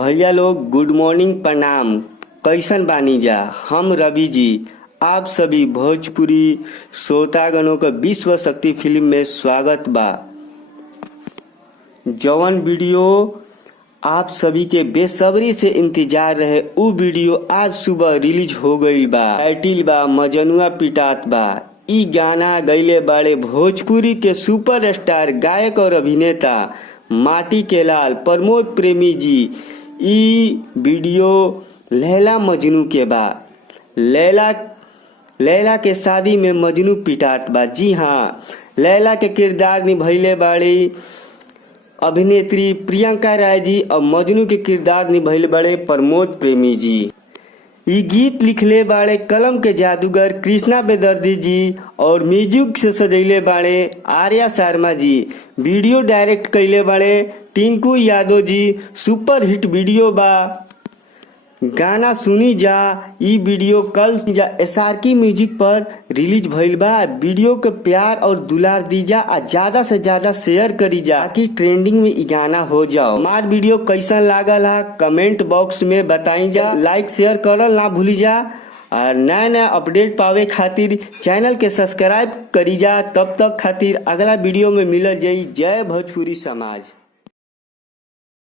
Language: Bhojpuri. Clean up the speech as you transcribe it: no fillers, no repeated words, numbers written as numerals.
भैया लोग गुड मॉर्निंग प्रणाम। कैसन बानी जा? हम रवि जी आप सभी भोजपुरी श्रोतागणों का विश्व शक्ति फिल्म में स्वागत बा। जवन वीडियो आप सभी के बेसब्री से इंतजार रहे उ वीडियो आज सुबह रिलीज हो गई बा। टाइटिल बा मजनुआ पिटात बा। ई गाना गईले बाड़े भोजपुरी के सुपरस्टार गायक और अभिनेता माटी के लाल प्रमोद प्रेमी जी। ई वीडियो लैला मजनू के बा। लैला के शादी में मजनू पिटात बा। जी हाँ, लैला के किरदार निभैले बाड़ी अभिनेत्री प्रियंका राय जी और मजनू के किरदार निभैले बाड़े प्रमोद प्रेमी जी। ये गीत लिखले बाड़े कलम के जादूगर कृष्णा बेदर्दी जी और म्यूजिक से सजैले बाड़े आर्या शर्मा जी। वीडियो डायरेक्ट कैले बाड़े Tinku Yadav ji. Super hit video बा। गाना सुनी जा। ई वीडियो कल SRK म्यूजिक पर रिलीज भइल बा। वीडियो के प्यार और दुलार दी जा आ ज्यादा से ज्यादा शेयर करी जा ताकि ट्रेंडिंग में ई गाना हो जाओ। हमार वीडियो कैसन लागल है कमेंट बॉक्स में बताई जा। लाइक शेयर करल ना भूली जा और नया नया अपडेट पावे खातिर चैनल के सब्सक्राइब करी जा। तब तक खातिर अगला वीडियो में मिलल जाई। जय भोजपुरी समाज।